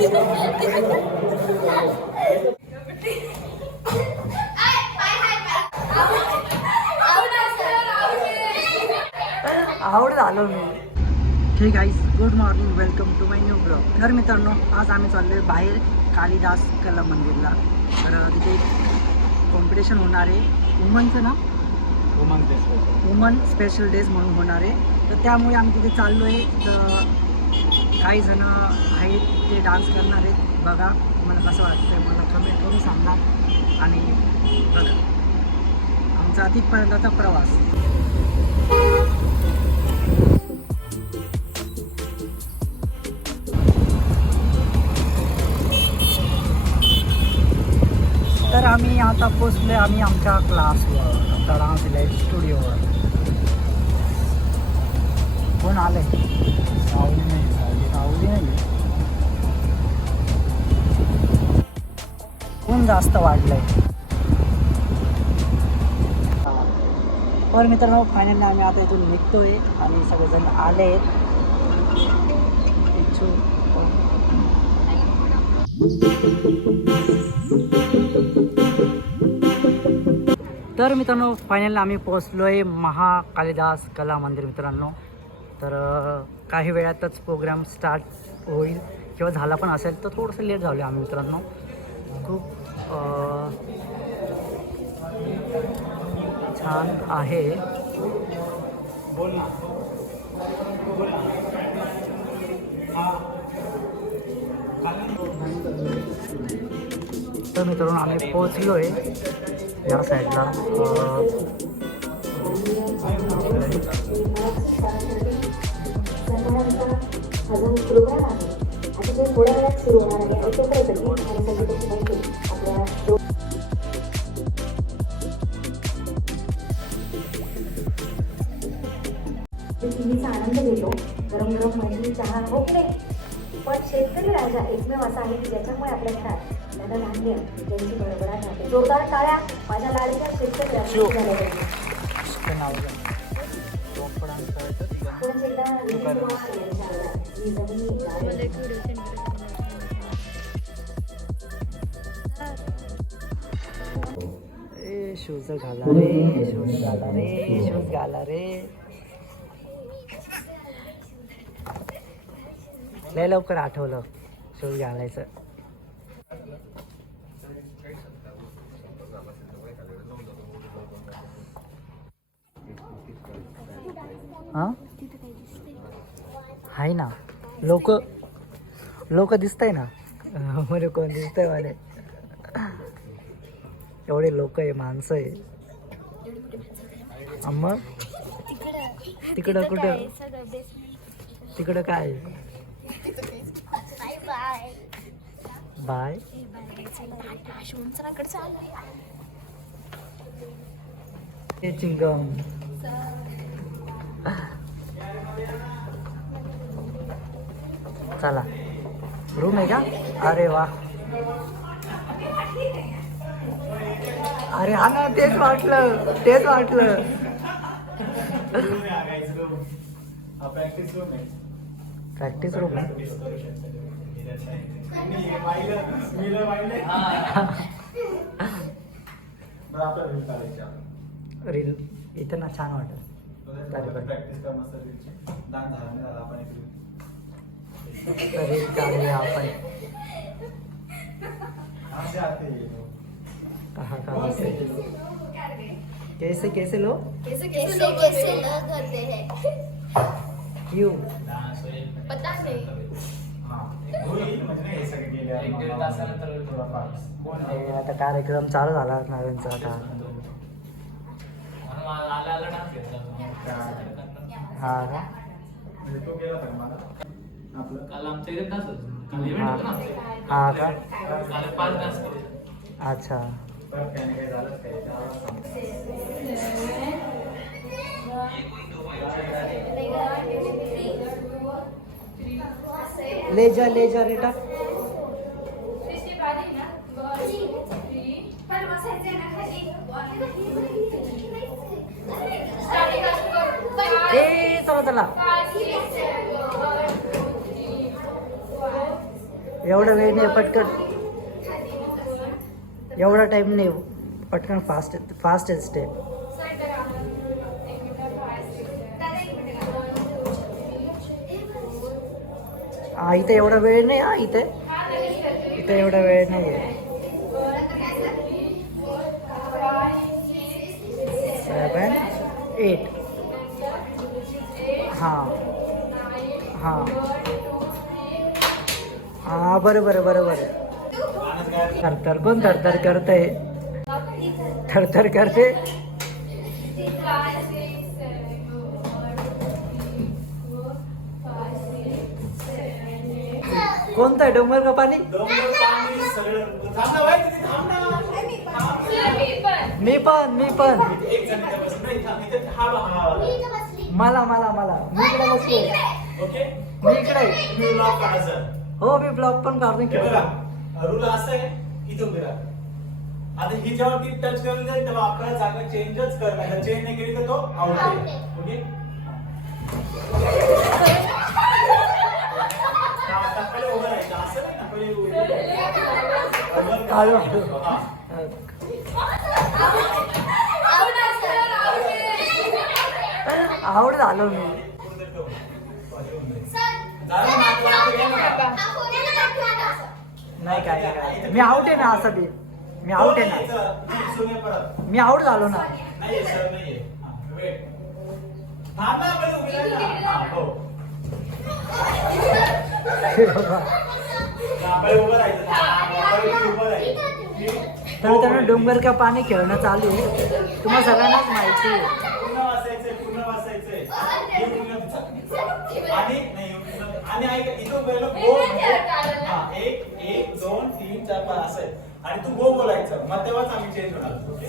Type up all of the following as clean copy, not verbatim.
आवड झालो मी. Hey guys, good morning, welcome to my new blog. तर मित्रांनो, आज आम्ही चाललो बाहेर कालिदास कला मंदिरला. तर तिथे कॉम्पिटिशन होणार आहे वुमनचं ना, वुमन स्पेशल डेज म्हणून होणार आहे. तर त्यामुळे आम्ही तिथे चाललो आहे. तर काही जण आहेत ते डान्स करणार आहेत. बघा मला कसं वाटतं, मला कमेंट करून सांगा. आणि बघा आमचा तिथपर्यंतचा प्रवास. तर आम्ही आता पोचलो आम्ही आमच्या क्लासवर, आमचा डान्स स्टुडिओवर. कोण आलंय? सावली नाही. कोण जास्त वाढलंय? पण मित्रांनो, फायनली आम्ही आता इथून निघतोय आणि सगळेजण आले आहेत. तर मित्रांनो, फायनली आम्ही पोहोचलो आहे महाकालिदास कला मंदिर मित्रांनो. तर काही वेळातच प्रोग्राम स्टार्ट होईल किंवा झाला पण असेल, तर थोडंसं लेट झालं आम्ही मित्रांनो. खूप छान आहे. तर मित्रांनो, आम्ही पोहोचलो आहे या साईडला. थोड्या वेळात सुरू होणार आहे. तिन्हीचा आनंद घेतो. गरम गरम मैत्री चहा ओके. पण शेतकरी राजा एकमेव असा आहे की ज्याच्यामुळे आपल्या घरात धान्य त्यांची भरभराट राहते. जोरदार टाळ्या माझ्या लाडक्या शेतकरी राजा. शूज घाला रे, शूज घाला रे. लय लवकर आठवलं शूज घालायचं. हां आहे ना, लोक दिसतंय ना. मला कोण दिसतंय मला? एवढे लोक आहे, माणसं आहे. मग तिकडं कुठं? तिकडं काय? बाय. चिंगम. चला, रूम आहे का? अरे वा. अरे हा ना, तेच वाटलं. प्रॅक्टिस रूम आहे. रील इथं ना छान वाटत. रील काढूया आपण. कहाँ से? कैसे लोग होते हैं? क्यों? पता नहीं. आता कार्यक्रम चालू झाला नवीनचा. आता हा का? हा का? अच्छा. ले जा बेटा. चला एवढा वेळ नाही पटकन, एवढा टाइम नाही पटकन, फास्ट स्टेप. हा इथे एवढा वेळ नाही, हा इथे एवढा वेळ नाही आहे. 7, 8. हां हां हां बरोबर थरथर कोण थरथर करतंय, थरथर करते. कोणतं आहे डोंगर का पाणी? मी पण मला मी इकडे बसलो. मी इकडे हो, मी ब्लॉग पण काढून केला. रूल असं आहे, इथून फिरा. आता ही जेव्हा ती टच करून जाईल तेव्हा आपल्याला जागा चेंजच करणार. चेंज नाही केली तर तो आउट आहे. ओके, आता पहिले उभं राहायचं, असं नाही ना, पहिले हळू. आवड झालो मी. नाही काय मी आउट आहे ना, असं बी मी आउट आहे ना, मी आउट झालो ना. नाही सर, नाहीये. वेट, थांब ना, पहिले उभी राहा ना. हो, पहिले उभं राहायचं. उभं राहायचं. तर त्यांना डोंगर का पाणी खेळणं चालू आहे, तुम्हाला सगळ्यांनाच माहिती आहे. पूर्ण वाचायचंय. आणि ऐक, इथं पहिलं गो, 1 2 3 4 5 असं आहे. आणि तू गो बोलायचं, मग तेव्हाच आम्ही चेंज होणार. ओके,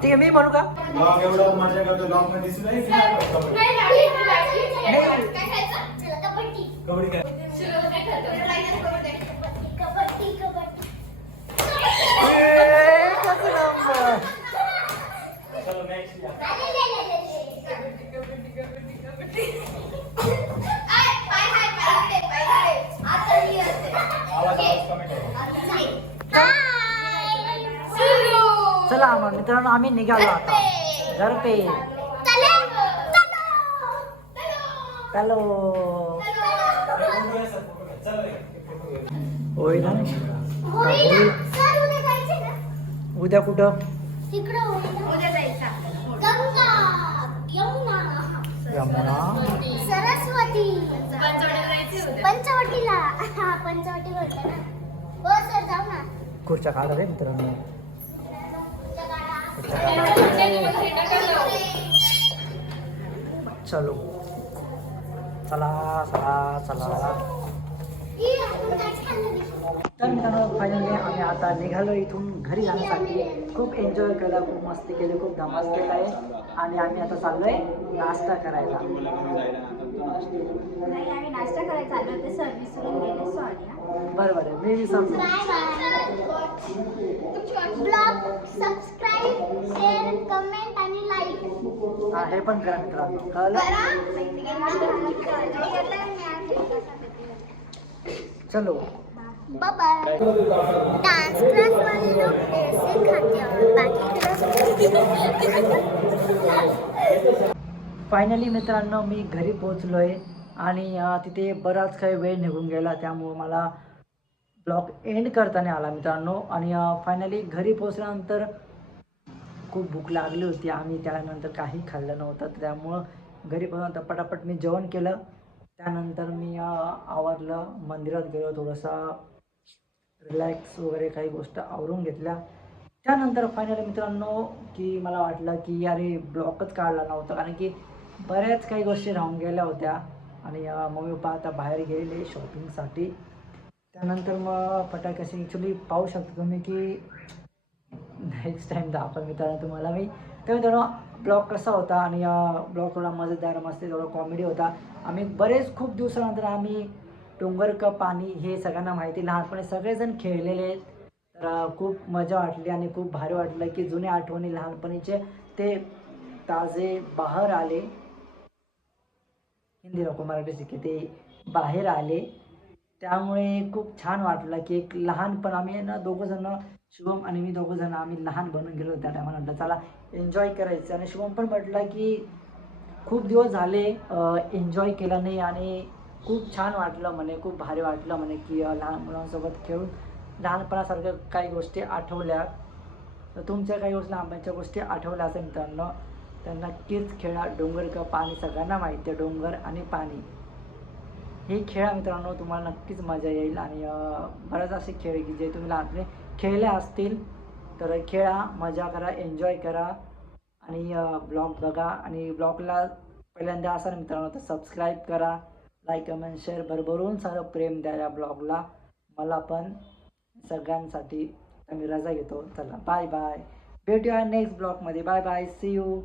ठीक आहे, मी म्हणू का? एवढं मजा करतो लॉक मध्ये दिसत नाही. कबड्डी काय? चलो नेक्स्ट या. आवाज कमी ठेवा. चला मग मित्रांनो, आम्ही निघालो आता घर पे. हॅलो होय ना, उद्या कुठं? यमुना, सरस्वती, पंचवटीला. हा, पंचवटी बोलते ना. हो सर, जाऊ ना. खुर्च्या काढा रे मित्रांनो. चलो, चला चला चला. तर मित्रांनो, फायनली आम्ही आता निघालो इथून घरी जाण्यासाठी. खूप एन्जॉय केला, खूप मस्ती केली, खूप धमाल केला आहे. आणि आम्ही आता चाललोय नाश्ता करायला. नाही, आम्ही नाश्ता करायला चाललो होते सर, विसरून गेले, सॉरी. बरोबर आहे, मी विसरलो. ब्लॉग सबस्क्राईब, शेअर, कमेंट आणि लाईक. हा, हे पण करा मित्रांनो, कळलं? चलो बाय बाय. डान्स क्लास वाले लोग ऐसे खाते हैं, बाकी क्लास. फायनली मित्रांनो, मी घरी पोहोचलोय आणि तिथे बराच काही वेळ निघून गेला, त्यामुळं मला ब्लॉग एंड करता नाही आला मित्रांनो. आणि फायनली घरी पोहोचल्यानंतर खूप भूक लागली होती. आम्ही त्यानंतर काही खाल्लं नव्हतं, त्यामुळं घरी पोहोचल्यानंतर पटापट मी जेवण केलं. त्यानंतर मी आवरलं, मंदिरात गेलो, थोडंसं रिलॅक्स वगैरे काही गोष्ट आवरून घेतल्या. त्यानंतर फायनली मित्रांनो, की मला वाटलं की अरे ब्लॉगच काढला नव्हता, कारण की बऱ्याच काही गोष्टी राहून गेल्या होत्या. आणि मम्मी पप्पा आता बाहेर गेलेले शॉपिंगसाठी. त्यानंतर मग फटाक्याशी ॲक्च्युली पाहू शकता तुम्ही की नेक्स्ट टाईम दाखवलं मित्रांनो तुम्हाला मी. तर मित्रांनो, ब्लॉग कसा होता आणि ब्लॉग थोडा मजेदार, मस्त, थोडा कॉमेडी होता. आम्ही खूप दिवसानंतर आम्ही डोंगर का पाणी हे सगळ्यांना माहिती, लहानपणी सगळेजण खेळलेले आहेत. तर खूप मजा वाटली आणि खूप भारी वाटलं की जुन्या आठवणी लहानपणीचे ते ताजे बाहेर आले. हिंदी नको मराठी शिके ते बाहेर आले. त्यामुळे खूप छान वाटलं की एक लहानपण आम्ही ना दोघंजणं, शुभम आणि मी दोघंजणं आम्ही लहान बनून गेलो त्या टायमाला. म्हटलं चला एन्जॉय करायचं. आणि शुभम पण म्हटलं की खूप दिवस झाले एन्जॉय केलं नाही आणि खूप छान वाटलं म्हणे, खूप भारी वाटलं म्हणे की लहान मुलांसोबत खेळून लहानपणासारख्या काही गोष्टी आठवल्या. तर तुमच्या काही गोष्टी लहानपणाच्या गोष्टी आठवल्या असेल मित्रांनो तर नक्कीच खेळा. डोंगर का पाणी सगळ्यांना माहिती आहे, डोंगर आणि पाणी हे खेळा मित्रांनो, तुम्हाला नक्कीच मजा येईल. आणि बरेच असे खेळ की जे तुम्ही लहानपणी खेळले असतील तर खेळा, मजा करा, एन्जॉय करा. आणि ब्लॉग बघा आणि ब्लॉगला पहिल्यांदा असाल मित्रांनो तर सबस्क्राईब करा, लाईक कमेंट शेअर भरभरून सारं प्रेम द्या या ब्लॉगला. मला पण सगळ्यांसाठी मी रजा घेतो. चला बाय बाय, भेटूया नेक्स्ट ब्लॉगमध्ये. Bye bye, see you.